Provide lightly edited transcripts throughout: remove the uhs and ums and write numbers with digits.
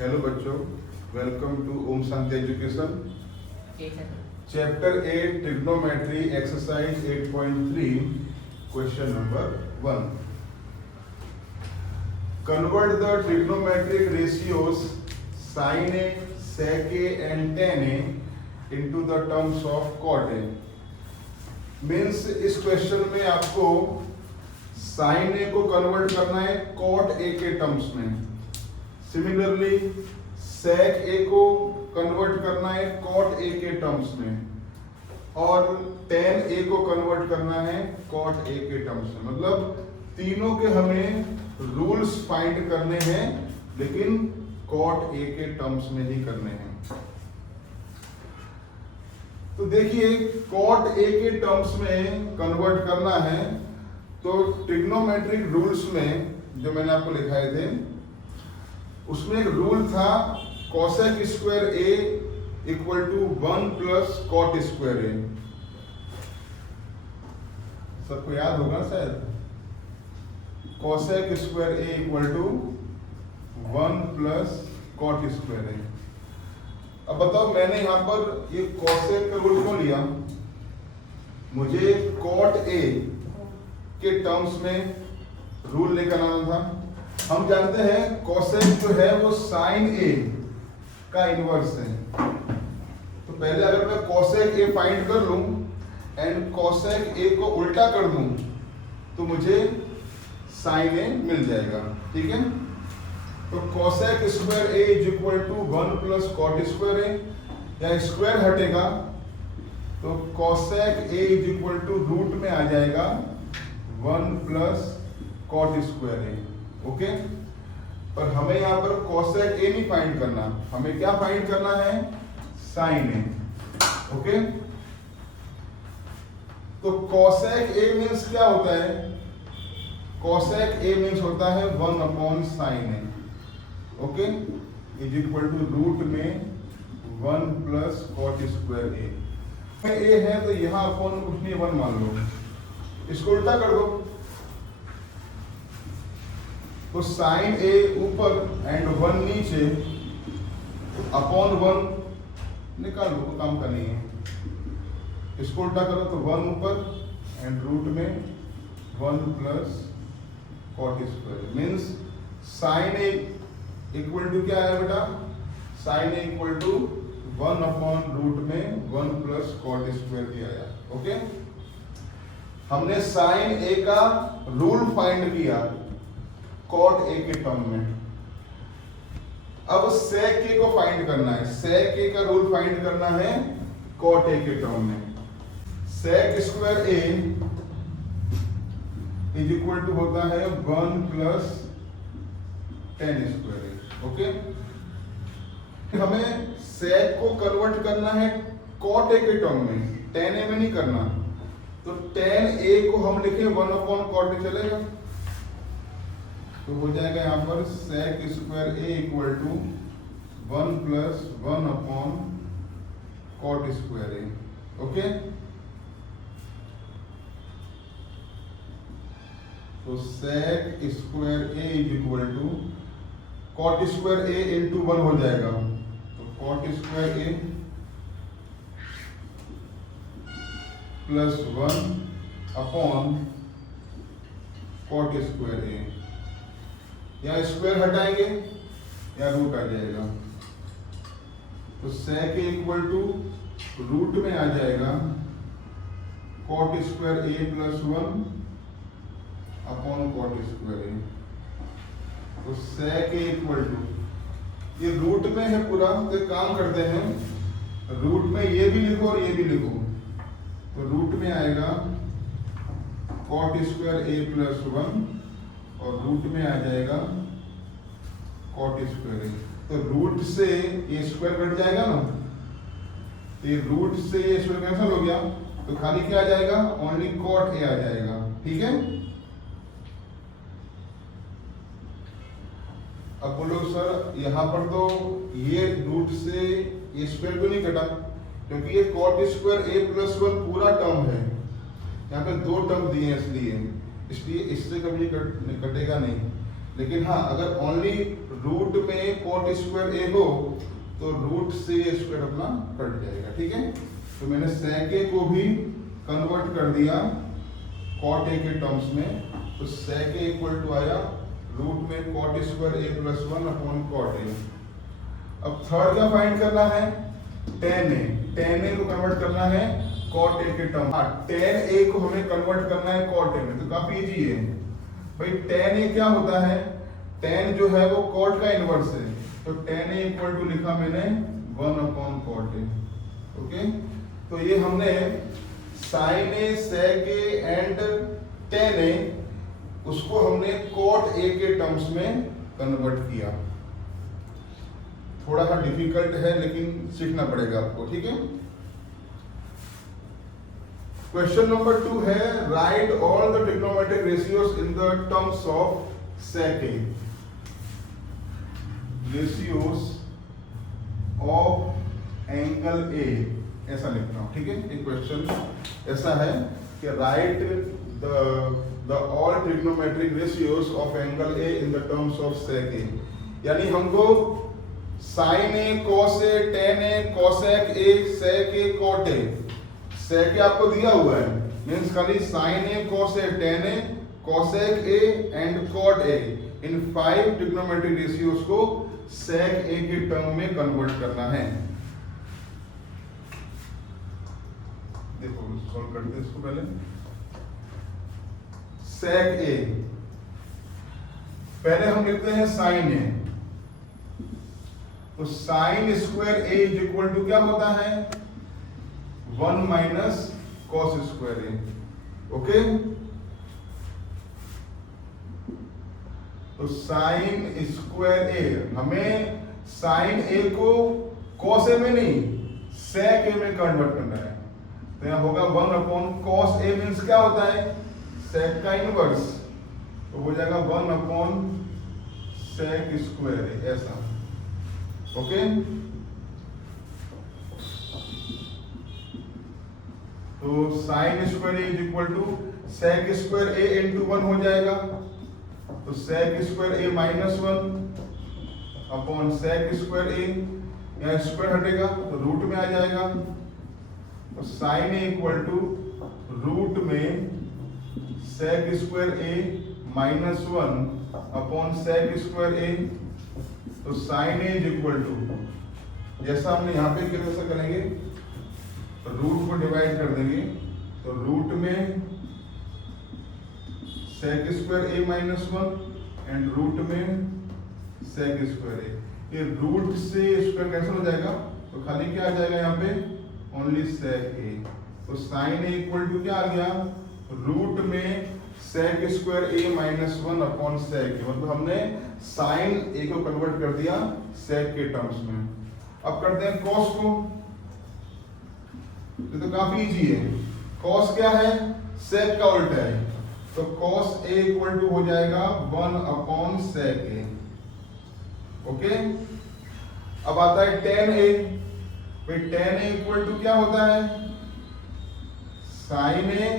Hello बच्चों, welcome to Om Shanti education. Chapter 8 trigonometry exercise 8.3 question number 1। Convert the trigonometric ratios sin A, sec A and tan A into the terms of cot A। Means इस question में आपको sin A को convert करना है cot A के terms में, similarly sec A को convert करना है cot A के टर्म्स में, और tan A को कन्वर्ट करना है cot A के टर्म्स में। मतलब तीनों के हमें रूल्स फाइंड करने हैं, लेकिन cot A के टर्म्स में ही करने हैं। तो देखिए, cot A के टर्म्स में कन्वर्ट करना है तो ट्रिग्नोमेट्रिक रूल्स में जो मैंने आपको लिखाए थे उसमें एक रूल था cosec square A equal to 1 plus cot square A। सबको याद होगा शायद, cosec square A equal to 1 plus cot square A। अब बताओ, मैंने यहाँ पर ये cosec का रूल क्यों लिया? मुझे cot A के टर्म्स में रूल लेकर आना था। हम जानते हैं cosec जो है वो sin A का इनवर्स है। तो पहले अगर मैं cosec A फाइंड कर लूं एंड cosec A को उल्टा कर दूं तो मुझे sin A मिल जाएगा। ठीक है, तो cosec square A is equal to 1 plus cot square A, या स्क्वायर हटेगा तो cosec A is equal to root में आ जाएगा 1 plus cot square A। Okay, पर हमें यहाँ पर cosec A नहीं फाइंड करना, हमें क्या फाइंड करना है? sin A। ओके, तो cosec A मीन्स क्या होता है? cosec A मीन्स होता है 1 upon sin A। Okay, is equal to root में 1 plus cot square A। A है तो यहाँ अपॉन कुछ नहीं, 1 मान लो, इसको उल्टा कर दो तो sin A ऊपर एंड 1 नीचे, अपॉन 1 निकाल लो, तो काम का नहीं है। इसको उल्टा करो तो 1 ऊपर एंड रूट में 1 plus cot square. Means sin A equal to क्या है बेटा? sin A equal to 1 upon root में 1 प्लस cot स्क्वायर भी आया। ओके, हमने sin A का रूल फाइंड किया cot A के टर्म में। अब sec A को फाइंड करना है, sec A का रूल फाइंड करना है cot A के टर्म में। sec square A is equal to होता है 1 plus tan square A। Okay, हमें sec को कन्वर्ट करना है cot A के टर्म में, tan A में नहीं करना। तो tan A को हम लिखें 1 अपॉन cot A, चलेगा? तो हो जाएगा यहाँ पर sec square A equal to 1 plus 1 upon cot square A। Okay, तो sec square A is equal to cot square A into 1 हो जाएगा, तो cot square A plus 1 upon cot square A। या स्क्वायर हटाएंगे या रूट आ जाएगा, तो sec A equal to root में आ जाएगा cot square A plus 1 upon cot square A। तो sec A इक्वल टू, ये रूट में है पूरा, तो एक काम करते हैं, रूट में ये भी लिखो और ये भी लिखो, तो रूट में आएगा cot स्क्वायर A प्लस 1 और रूट में आ जाएगा cot स्क्वायर A। तो रूट से ये स्क्वायर कट जाएगा ना, तो ये रूट से ये स्क्वायर कैंसिल हो गया, तो खाली क्या आ जाएगा? ओनली cot A आ जाएगा। ठीक है, अब बोलो सर यहाँ पर तो ये रूट से ये स्क्वायर क्यों नहीं कटा? क्योंकि ये cot स्क्वायर A प्लस 1 पूरा टर्म है, यहाँ पे 2 टर्म दिए हैं, इसलिए इससे कभी कटेगा नहीं। लेकिन हाँ अगर ओनली रूट में कॉट स्क्वायर ए हो तो रूट से ये स्क्वायर अपना कट जाएगा, ठीक है। तो मैंने sec a को भी कन्वर्ट कर दिया कॉट ए के टर्म्स में, तो sec a इक्वल टू आया रूट में cot square A plus 1 upon cot A. अब थर्ड क्या फाइंड करना है, tan a, tan a को कन्वर्ट करना है कॉट ए के टर्म। हाँ tan a को हमें कन्वर्ट करना है कॉट ए में, तो काफी इजी है भाई। tan a क्या होता है, tan जो है वो कॉट का इनवर्स है, तो tan a इक्वल टू लिखा मैंने 1 अपॉन कॉट ए, ओके। तो ये हमने sin a, sec a and tan a उसको हमने कॉट a के टर्म्स में कन्वर्ट किया। थोड़ा सा डिफिकल्ट है लेकिन सीखना पड़ेगा आपको, ठीक है। क्वेश्चन नंबर 2 है right all the trigonometric ratios in the terms of sec a। Ratios of angle A ऐसा लिखता हूं, ठीक है। एक क्वेश्चन ऐसा है कि right the all trigonometric ratios of angle A in the terms of sec a। यानी हमको sin a, cos a, tan a, cosec a, sec a, cot a, sec a आपको दिया हुआ है, मीन्स खाली sin a, cos a, tan a, cosec a and cot a in 5 trigonometric ratios को sec a के term में convert करना है। देखो सॉल्व करते हैं इसको पहले। sec a पहले हम लिखते हैं sin a, तो sin square a is equal to क्या होता है 1 minus cos square a, okay. तो sin स्क्वायर a, हमें sin a को cos a में नहीं sec a में कन्वर्ट करना है, तो यहां होगा 1 अपॉन cos a मीन्स क्या होता है sec का इनवर्स, तो हो जाएगा 1 अपॉन sec स्क्वायर a ऐसा, ओके। तो sin square a is equal to sec square a into 1 हो जाएगा, तो sec square a minus 1 upon sec square a, यहाँ स्क्वायर हटेगा तो रूट में आ जाएगा, तो sin a equal to root में sec square a minus 1 upon sec square a, तो sin a is equal to जैसा हमने यहाँ पे किया वैसा करेंगे, तो रूट को डिवाइड कर देंगे, तो रूट में sec square a minus 1 and root में sec स्क्वायर a। ये रूट से स्क्वायर कैंसिल हो जाएगा, तो खाली क्या आ जाएगा यहाँ पे ओनली sec a, तो sin a इक्वल टू क्या आ गया रूट में sec square a minus 1 upon sec a, मतलब हमने sin a को कन्वर्ट कर दिया sec के टर्म्स में। अब करते हैं cos को, ये तो काफी इजी है। cos क्या है sec का उल्टा है, तो cos a इक्वल टू हो जाएगा 1 अपॉन sec a, ओके। अब आता है tan a, भाई tan a इक्वल टू क्या होता है sin a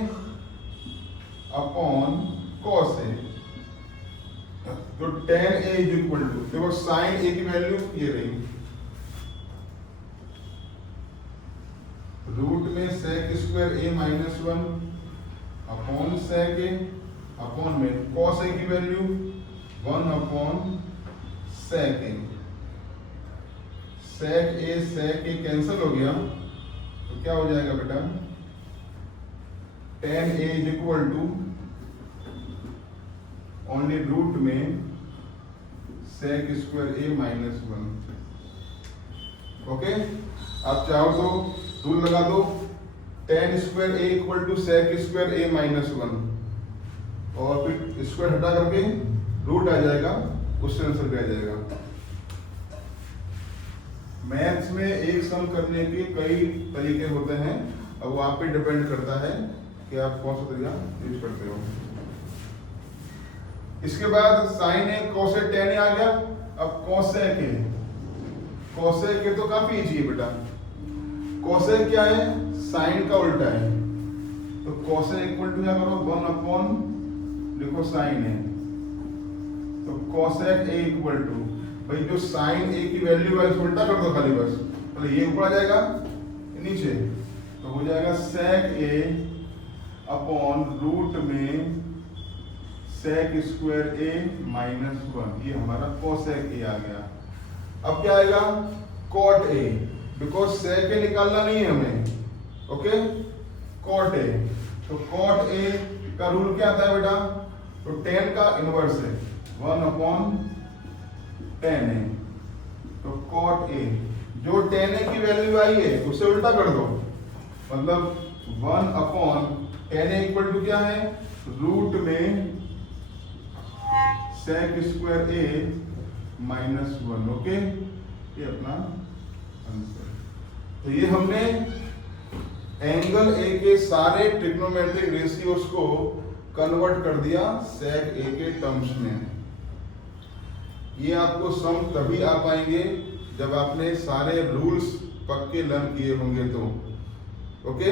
upon cos a, तो tan a is equal to देखो sin a की वैल्यू ये रही, रूट में sec square a minus 1 upon sec a upon में cos a की value 1 upon sec a, sec a cancel हो गया, तो क्या हो जाएगा बेटा tan a is equal to only root में sec square a minus 1, okay. आप चाहो तो रूल लगा दो tan square a equal to sec square a minus 1 और फिर स्क्वायर हटा करके रूट आ जाएगा, उससे आंसर भी आ जाएगा। मैथ्स में एक सम करने के कई तरीके होते हैं, अब वो आप पे डिपेंड करता है कि आप कौन सा तरीका यूज करते हो। इसके बाद sin a cos a tan a आ गया, अब cosec a, cosec a तो काफी इजी है बेटा, cosec क्या है sin का उल्टा है, तो cosec इक्वल टू क्या करो 1 अपॉन लिखो sin a, तो cosec a इक्वल टू, भाई जो sin a की वैल्यू है उसको उल्टा कर दो खाली बस, पहले ये ऊपर आ जाएगा नीचे, तो हो जाएगा sec a अपॉन रूट में sec स्क्वायर a माइनस 1, ये हमारा cosec a आ गया। अब क्या आएगा cot a, because sec a निकालना नहीं है हमें, ओके, cot a, तो cot a का रूल क्या आता है बेटा, तो tan का इनवर्स है 1 अपॉन tan a, तो cot a, जो tan a की वैल्यू आई है उसे उल्टा कर दो, मतलब 1 upon tan a equal to क्या है, रूट में sec square a minus 1, okay, ये अपना आंसर। तो ये हमने एंगल ए के सारे ट्रिग्नोमेट्रिक रेशियोज को कन्वर्ट कर दिया sec a के टर्म्स में। ये आपको सम तभी आ पाएंगे जब आपने सारे रूल्स पक्के लर्न किए होंगे तो, ओके।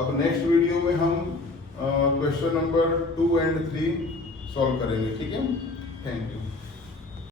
अब नेक्स्ट वीडियो में हम क्वेश्चन नंबर 2 एंड 3 सॉल्व करेंगे, ठीक है। Thank you.